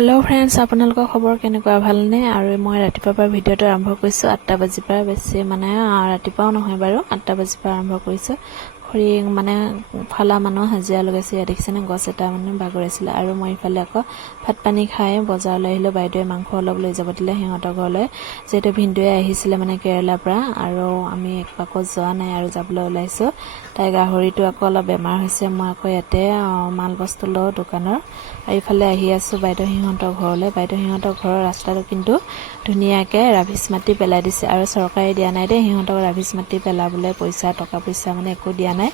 hello friends আপোনালোকৰ খবৰ কেনেকুৱা ভালনে আৰু মই ৰাতিপুৱাৰ পৰা ভিডিঅটো আৰম্ভ কৰিছো 8টা বাজিৰ পৰা বেছি মানে ৰাতিপুৱাও নহয় বাৰু 8টা বাজিৰ পৰা আৰম্ভ কৰিছো খৰি মানে ফালা মানুহ হাজিয়া লগাইছে দেখিছেনে গছ এটা মানে বাগৰাইছিল আৰু মই ইফালে আকৌ ভাত পানী খাই বজাৰলৈ আহিলো বাইদেৱে মাংস অলপ লৈ যাব দিলে সিহঁতৰ ঘৰলৈ যেটো ভিনদুৱে আহিছিল মানে কেৰালাৰ পৰা আৰু আমি একপাকো যোৱা নাই আৰু যাবলৈ ওলাইছো তাই গাহৰিটো আকৌ অলপ বেমাৰ হৈছে মই আকৌ ইয়াতে মাল বস্তু ল দোকানৰ এইফালে আহি আছো বাইদেউ সিহঁতৰ ঘৰলৈ বাইদেউ সিহঁতৰ ঘৰৰ ৰাস্তাটো কিন্তু ধুনিয়াকে ৰাভিছ মাটি পেলাই দিছে আৰু চৰকাৰে দিয়া নাই দে সিহঁতৰ ৰাভিছ মাটি পেলাবলৈ পইচা টকা পইচা মানে একো দিয়া নাই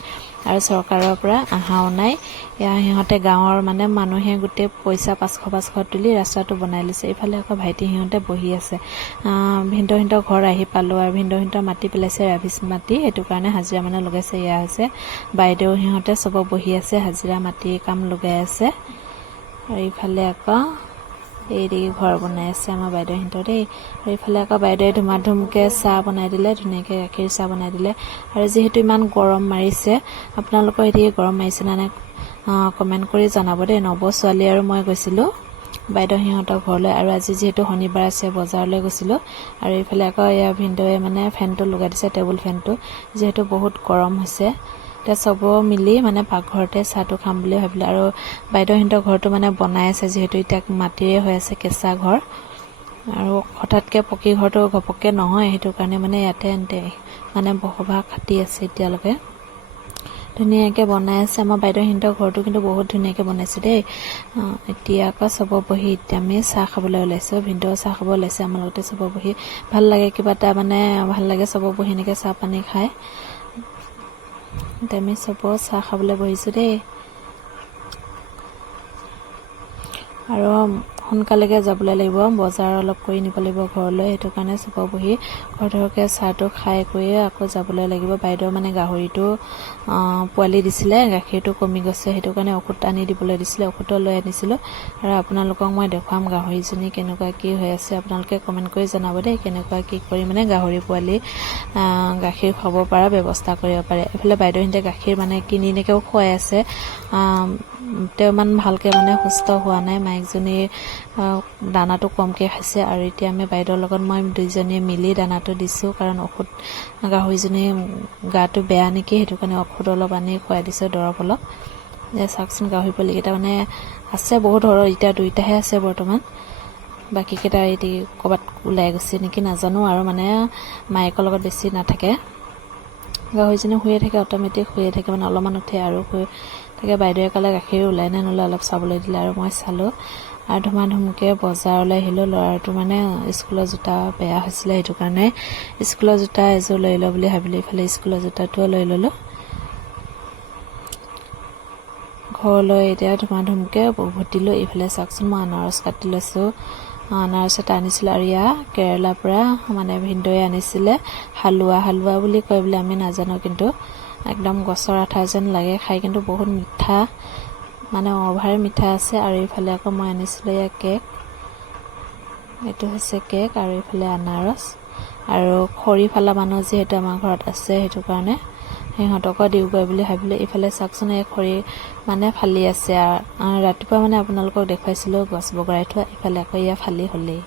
আৰু চৰকাৰৰ পৰা আহাও নাই সিহঁতে গাঁৱৰ মানে মানুহে গুটে পইচা 500 তুলি ৰাস্তাটো বনাই লৈছে ইফালে আকৌ ভাইটি সিহঁতে বহি আছে ভিনদহিহঁতৰ ঘৰ আহি পালো আৰু ভিনদহিহঁতৰ মাটি পেলাইছে ৰাভিছ মাটি এটো কাৰণে হাজিৰা মানে লগাইছে ইয়া আছে বাইদেউ সিহঁতে সব বহি আছে হাজিৰা মাটি কাম লগাই আছে আৰু ইফালে আকৌ এই ঘৰ বনাই আছে আমাৰ বাইদেউ হিঁতৰ দেই আৰু ইফালে আকৌ বাইদেৱে ধুমাধুমকে চাহ বনাই দিলে ধুনীয়াকে গাখীৰ চাহ বনাই দিলে আৰু যেহেতু ইমান গৰম মাৰিছে আপোনালোকৰ এৰি গৰম মাৰিছে না কমেন্ট কৰি জনাব দেই নব ছোৱালী আৰু মই গৈছিলো বাইদেউ সিহঁতৰ ঘৰলৈ আৰু আজি যেহেতু শনিবাৰ আছে বজাৰলৈ গৈছিলো আৰু ইফালে আকৌ ইয়া ভিনদৱে মানে ফেনটো লগাই দিছে টেবুল ফেনটো যেহেতু বহুত গৰম হৈছে সব মিলি মানে পাকঘৰতে চাহটো খাম বুলি ভাবিলে আৰু বাইদেউহিঁতৰ ঘৰটো মানে বনাই আছে যেহেতু ইটা মাটিৰে হৈ আছে কেঁচা ঘৰ আৰু হঠাৎকে পকি ঘৰটো ঘপককে নহয় হেতু কাৰণে মানে ইয়াতে মানে বহবা খাটি আছে এতিয়ালৈকে ধুনীয়াকে বনাই আছে আমাৰ বাইদেউহিঁতৰ ঘৰটো কিন্তু বহুত ধুনীয়াকে বনাইছে দেই এতিয়া আকৌ সব বহি আমি চাহ খাবলৈ ওলাইছো ভিনদেউ চাহ খাব ওলাইছে আমাৰ লগতে সব বহি ভাল লাগে কিবা এটা মানে ভাল লাগে সব বহি নেকে চাহ পানী খায় আমি সব চাহ খাবলৈ বহিছো দেই আৰু সোনকালেকে যাবলৈ লাগিব বজাৰ অলপ কৰি নিব লাগিব ঘৰলৈ হেতু কাৰণে সব বহি ঘৰকে চাহটো খাই কৰি আকৌ যাবলৈ লাগিব বাইদেউ মানে গাহৰিটো পোৱালি দিছিলে গাখীৰটো কমি গৈছে হেতু কাৰণে ঔষধ আনি দিবলৈ দিছিলে ঔষধ লৈ আনিছিলো আৰু আপোনালোকক মই দেখুৱাম গাহৰিজনী কেনেকুৱা কি হৈ আছে আপোনালোকে কমেন্ট কৰি জনাব দেই কেনেকুৱা কি কৰি মানে গাহৰি পোৱালি গাখীৰ খাব পৰা ব্যৱস্থা কৰিব পাৰে এফালে বাইদেউহিঁতে গাখীৰ মানে কিনি নেকেও খুৱাই আছে তেমান ভালকে মানে সুস্থ হোৱা নাই মাইকজনী দানাটো কমকে খাইছে আৰু এতিয়া আমি বাইদেউৰ লগত মই দুইজনী মিলি দানাটো দিছো কাৰণ ঔষধ গাহৰিজনী গাটো বেয়া নেকি হেতু কাৰণে ঔষধ অলপ আনি খুৱাই দিছো দৰব অলপ যে চাকচোন গাহৰি পোৱালি কেইটা মানে আছে বহুত ধৰ এতিয়া দুইটাহে আছে বৰ্তমান বাকি কেইটা এটি কবাত ওলাই গৈছে নেকি নাজানো আৰু মানে মাইকৰ লগত বেছি নাথাকে গাহৰিজনী শুয়ে থাকে অটোমেটিক শুয়ে থাকে মানে অলপমান উঠে আৰু তাকে বাইদেৱে কলে গাখীৰ ওলাই নে নলে অলপ চাবলৈ দিলে আৰু মই চালো আৰু ধুমাধুমকে বজাৰলৈ আহিলো লৰাটো মানে স্কুলৰ জোতা বেয়া হৈছিলে হেতু কাৰণে স্কুলৰ জোতা এযোৰ লৈ ল বুলি ভাবিলে ইফালে স্কুলৰ জোতাটো লৈ ললো ঘৰলৈ এতিয়া ধুমাধুমকে উভতিলো ইফালে চাকচোন মই আনাৰস কাটি লৈছো আনাৰস এটা আনিছিল আৰু ইয়া কেৰালাৰ পৰা মানে ভিনদৱে আনিছিলে হালুৱা বুলি কয় বুলি আমি নাজানো কিন্তু একদম গছৰ আঠা যেন লাগে খাই কিন্তু বহুত মিঠা মানে অভাৰ মিঠা আছে আৰু ইফালে আকৌ মই আনিছিলো ইয়া কেক এটো হৈছে কেক আৰু ইফালে আনাৰস আৰু খৰি ফালা মানুহ যেহেতু আমাৰ ঘৰত আছে হেতু কাৰণে সিহঁতক দিউগৈ বুলি ভাবিলে ইফালে চাকচোন এই খৰি মানে ফালি আছে ৰাতিপুৱা মানে আপোনালোকক দেখুৱাইছিলো গছ বগৰাই থোৱা ইফালে আকৌ ইয়া ফালি হলেই